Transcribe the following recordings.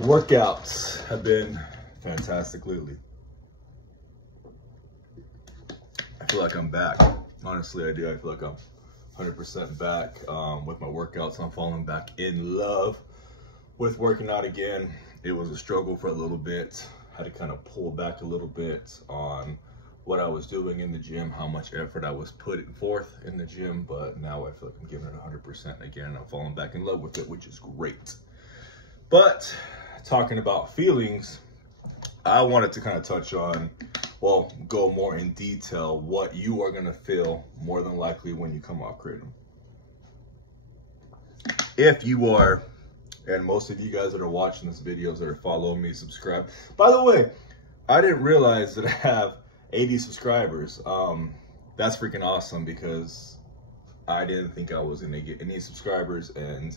Workouts have been fantastic lately. I feel like I'm back. Honestly, I do. I feel like I'm 100% back with my workouts. I'm falling back in love with working out again. It was a struggle for a little bit. Had to kind of pull back a little bit on what I was doing in the gym, how much effort I was putting forth in the gym, but now I feel like I'm giving it 100% again. I'm falling back in love with it, which is great. But talking about feelings, I wanted to kind of touch on, well, go more in detail what you are going to feel more than likely when you come off Kratom. If you are, and most of you guys that are watching this videos that are following me, subscribe. By the way, I didn't realize that I have 80 subscribers. That's freaking awesome because I didn't think I was going to get any subscribers, and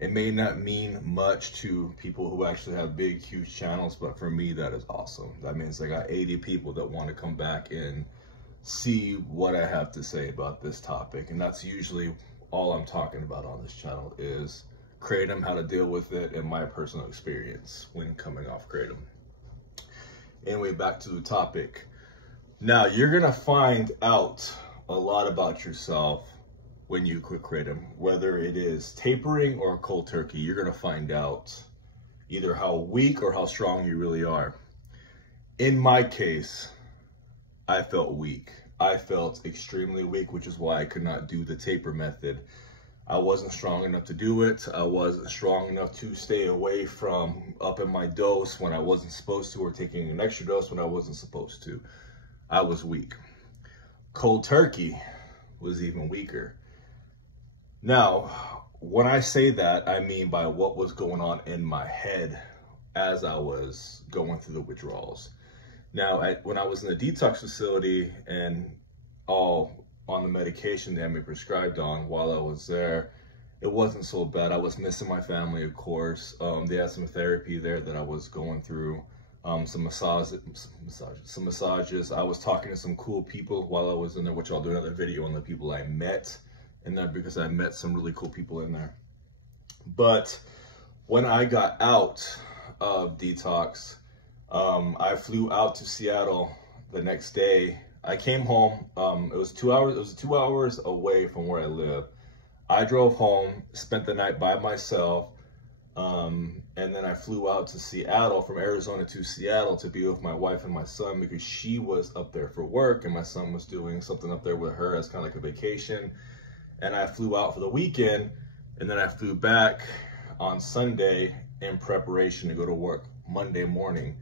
it may not mean much to people who actually have big, huge channels, but for me, that is awesome. That means I got 80 people that want to come back and see what I have to say about this topic. And that's usually all I'm talking about on this channel is Kratom, how to deal with it, and my personal experience when coming off Kratom. Anyway, back to the topic. Now, you're going to find out a lot about yourself when you quit Kratom, whether it is tapering or cold turkey. You're going to find out either how weak or how strong you really are. In my case, I felt weak. I felt extremely weak, which is why I could not do the taper method. I wasn't strong enough to do it. I wasn't strong enough to stay away from upping my dose when I wasn't supposed to, or taking an extra dose when I wasn't supposed to. I was weak. Cold turkey was even weaker. Now, when I say that, I mean by what was going on in my head as I was going through the withdrawals. Now, when I was in the detox facility and all on the medication they had me prescribed on while I was there, it wasn't so bad. I was missing my family, of course. They had some therapy there that I was going through, some massages. I was talking to some cool people while I was in there, which I'll do another video on the people I met in there because I met some really cool people in there. But when I got out of detox, I flew out to Seattle the next day. I came home. It was 2 hours. It was 2 hours away from where I live. I drove home, spent the night by myself, and then I flew out to Seattle, from Arizona to Seattle, to be with my wife and my son because she was up there for work and my son was doing something up there with her as kind of like a vacation. And I flew out for the weekend, and then I flew back on Sunday in preparation to go to work Monday morning.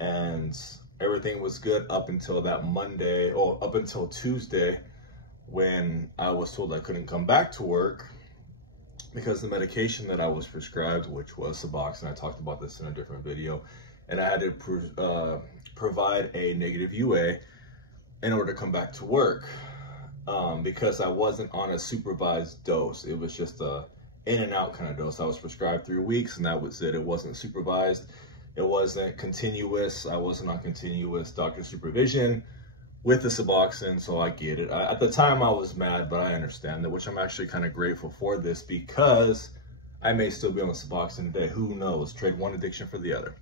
And everything was good up until that Monday, or up until Tuesday, when I was told I couldn't come back to work because the medication that I was prescribed, which was Suboxone, I talked about this in a different video, and I had to provide a negative UA in order to come back to work. Because I wasn't on a supervised dose. It was just a in and out kind of dose. I was prescribed 3 weeks and that was it. It wasn't supervised. It wasn't continuous. I wasn't on continuous doctor supervision with the Suboxone, so I get it. At the time I was mad, but I understand that, which I'm actually kind of grateful for this because I may still be on the Suboxone today. Who knows? Trade one addiction for the other.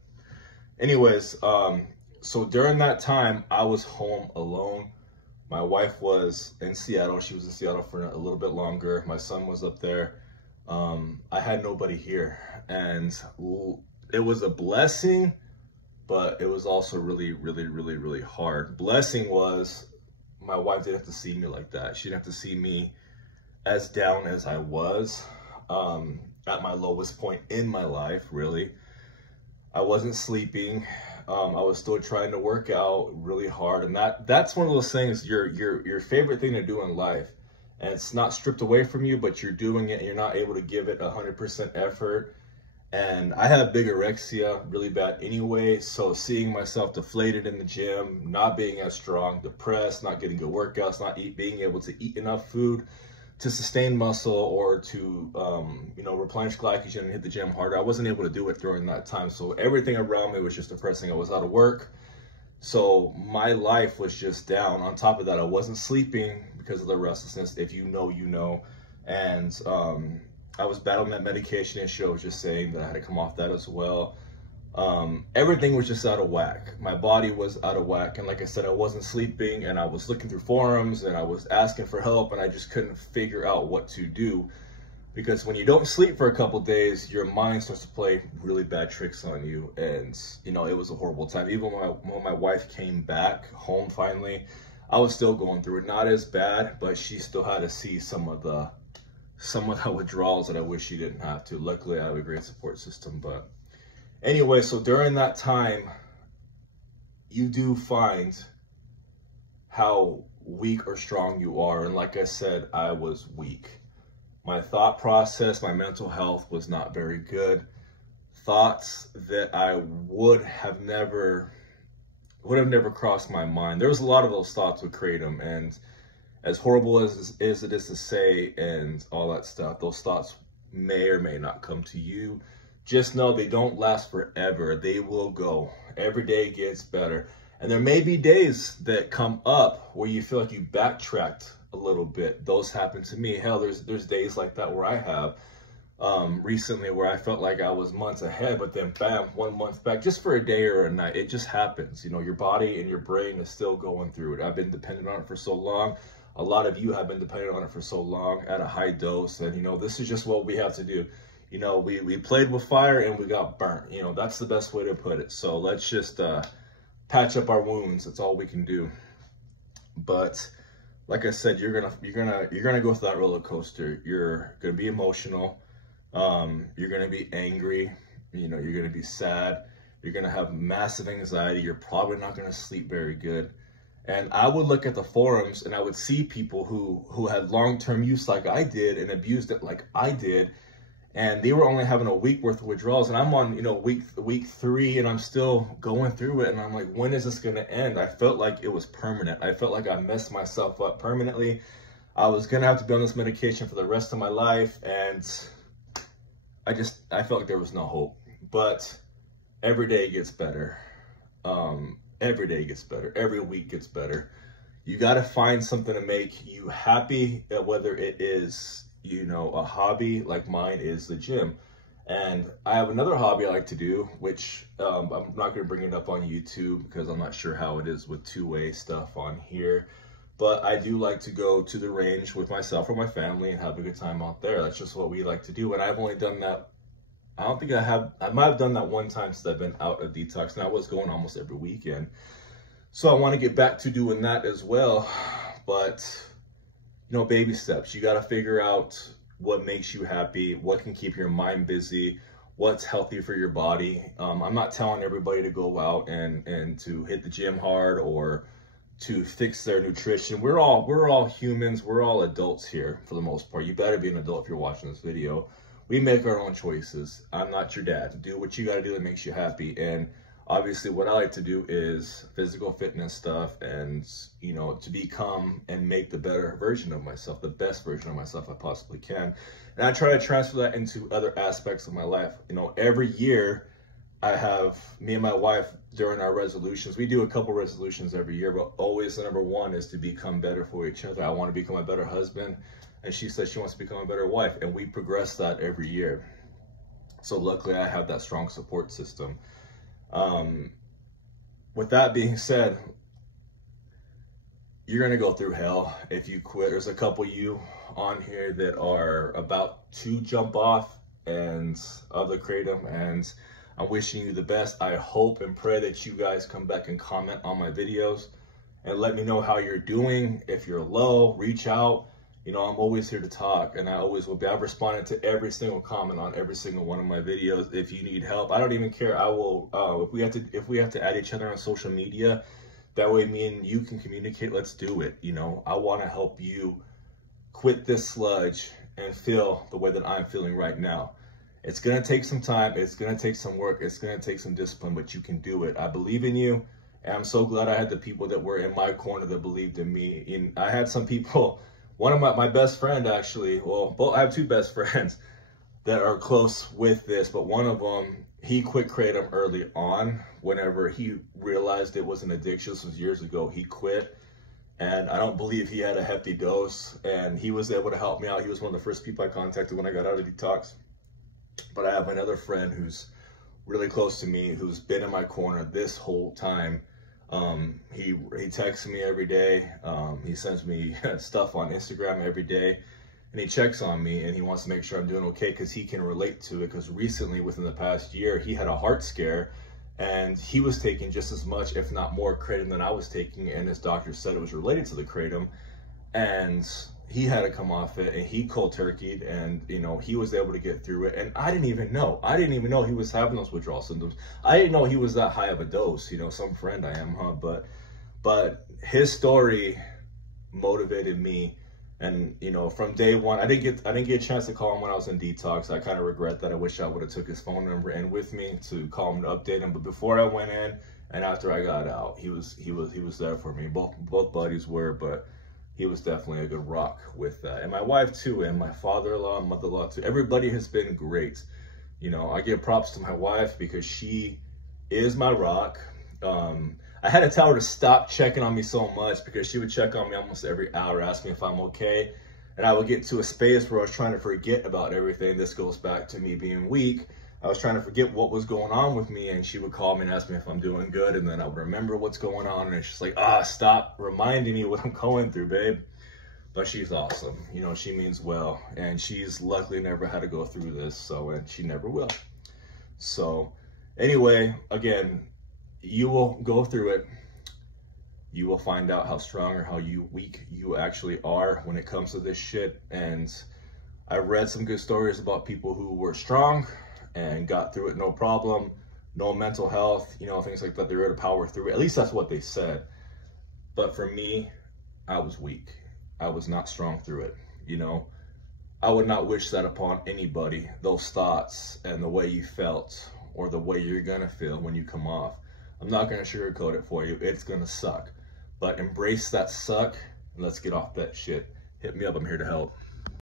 Anyways, so during that time, I was home alone. My wife was in Seattle. She was in Seattle for a little bit longer. My son was up there. I had nobody here. And it was a blessing, but it was also really, really, really, really hard. Blessing was my wife didn't have to see me like that. She didn't have to see me as down as I was at my lowest point in my life, really. I wasn't sleeping. I was still trying to work out really hard, and that's one of those things, your favorite thing to do in life, and it's not stripped away from you, but you're doing it and you're not able to give it 100% effort. And I have bigorexia really bad anyway, so seeing myself deflated in the gym, not being as strong, depressed, not getting good workouts, not being able to eat enough food to sustain muscle or to, replenish glycogen and hit the gym harder. I wasn't able to do it during that time. So everything around me was just depressing. I was out of work. So my life was just down. On top of that, I wasn't sleeping because of the restlessness. If you know, you know. And I was battling that medication issue. I was just saying that I had to come off that as well. everything was just out of whack. My body was out of whack. And like I said, I wasn't sleeping, and I was looking through forums and I was asking for help, and I just couldn't figure out what to do. Because when you don't sleep for a couple days, your mind starts to play really bad tricks on you. And, you know, it was a horrible time. Even when my wife came back home finally, I was still going through it. Not as bad, but she still had to see some of the withdrawals that I wish she didn't have to. Luckily, I have a great support system. But anyway, so during that time, you do find how weak or strong you are. And like I said, I was weak. My thought process, my mental health was not very good. Thoughts that I would have never crossed my mind. There was a lot of those thoughts with Kratom, and as horrible as it is to say and all that stuff, those thoughts may or may not come to you. Just know they don't last forever. They will go. Every day gets better. And there may be days that come up where you feel like you backtracked a little bit. Those happen to me. Hell, there's days like that where I have recently where I felt like I was months ahead, but then bam, 1 month back, just for a day or a night. It just happens. You know, your body and your brain is still going through it. I've been dependent on it for so long. A lot of you have been dependent on it for so long at a high dose. And, you know, this is just what we have to do. You know, we played with fire and we got burnt. You know, that's the best way to put it. So let's just patch up our wounds. That's all we can do. But like I said, you're gonna go through that roller coaster. You're gonna be emotional. You're gonna be angry. You know, you're gonna be sad. You're gonna have massive anxiety. You're probably not gonna sleep very good. And I would look at the forums and I would see people who had long-term use like I did and abused it like I did, and they were only having a week worth of withdrawals, and I'm on, you know, week 3, and I'm still going through it, and I'm like, when is this going to end? I felt like it was permanent. I felt like I messed myself up permanently. I was going to have to be on this medication for the rest of my life, and I felt like there was no hope. But every day gets better. Every day gets better. Every week gets better. You got to find something to make you happy, whether it is, you know, a hobby like mine is the gym. And I have another hobby I like to do, which I'm not going to bring it up on YouTube because I'm not sure how it is with two-way stuff on here. But I do like to go to the range with myself or my family and have a good time out there. That's just what we like to do. And I've only done that, I don't think I might have done that one time since I've been out of detox, and I was going almost every weekend. So I want to get back to doing that as well. But, you know, baby steps. You got to figure out what makes you happy, what can keep your mind busy, what's healthy for your body. I'm not telling everybody to go out and to hit the gym hard or to fix their nutrition. We're all humans. We're all adults here for the most part. You better be an adult if you're watching this video. We make our own choices. I'm not your dad. Do what you got to do that makes you happy. And obviously what I like to do is physical fitness stuff, and, you know, to become and make the better version of myself, the best version of myself I possibly can. And I try to transfer that into other aspects of my life. You know, every year I have, me and my wife, during our resolutions, we do a couple resolutions every year, but always the number one is to become better for each other. I want to become a better husband, and she says she wants to become a better wife, and we progress that every year. So luckily I have that strong support system. With that being said, you're going to go through hell if you quit. There's a couple of you on here that are about to jump off and of the Kratom, and I'm wishing you the best. I hope and pray that you guys come back and comment on my videos and let me know how you're doing. If you're low, reach out. You know, I'm always here to talk, and I always will be. I've responded to every single comment on every single one of my videos. If you need help, I don't even care. I will, if we have to add each other on social media, that way me and you can communicate, let's do it. You know, I want to help you quit this sludge and feel the way that I'm feeling right now. It's going to take some time. It's going to take some work. It's going to take some discipline, but you can do it. I believe in you, and I'm so glad I had the people that were in my corner that believed in me. And I had some people, one of my best friend actually, well, I have two best friends that are close with this, but one of them, he quit Kratom early on whenever he realized it was an addiction. This was years ago. He quit, and I don't believe he had a hefty dose, and he was able to help me out. He was one of the first people I contacted when I got out of detox. But I have another friend who's really close to me, who's been in my corner this whole time. He texts me every day. He sends me stuff on Instagram every day, and he checks on me, and he wants to make sure I'm doing okay, because he can relate to it. Because recently, within the past year, he had a heart scare, and he was taking just as much, if not more, Kratom than I was taking, and his doctor said it was related to the Kratom, and he had to come off it, and he cold turkeyed, and you know, he was able to get through it. And I didn't even know he was having those withdrawal symptoms. I didn't know he was that high of a dose, you know, some friend I am, huh? But his story motivated me. And you know, from day one, I didn't get a chance to call him when I was in detox. I kind of regret that. I wish I would have took his phone number in with me to call him to update him. But before I went in and after I got out, he was there for me. Both buddies were, but he was definitely a good rock with that. And my wife too, and my father-in-law and mother-in-law too. Everybody has been great. You know, I give props to my wife because she is my rock. I had to tell her to stop checking on me so much, because she would check on me almost every hour, ask me if I'm okay. And I would get to a space where I was trying to forget about everything. This goes back to me being weak. I was trying to forget what was going on with me, and she would call me and ask me if I'm doing good, and then I would remember what's going on, and it's just like, stop reminding me what I'm going through, babe. But she's awesome. You know, she means well, and she's luckily never had to go through this, so, and she never will. So anyway, again, you will go through it. You will find out how strong or how weak you actually are when it comes to this shit. And I read some good stories about people who were strong and got through it no problem, no mental health, you know, things like that. They were able to power through it. At least that's what they said. But for me, I was weak. I was not strong through it. You know, I would not wish that upon anybody, those thoughts and the way you felt or the way you're gonna feel when you come off. I'm not going to sugarcoat it for you. It's going to suck. But embrace that suck, and let's get off that shit. Hit me up. I'm here to help.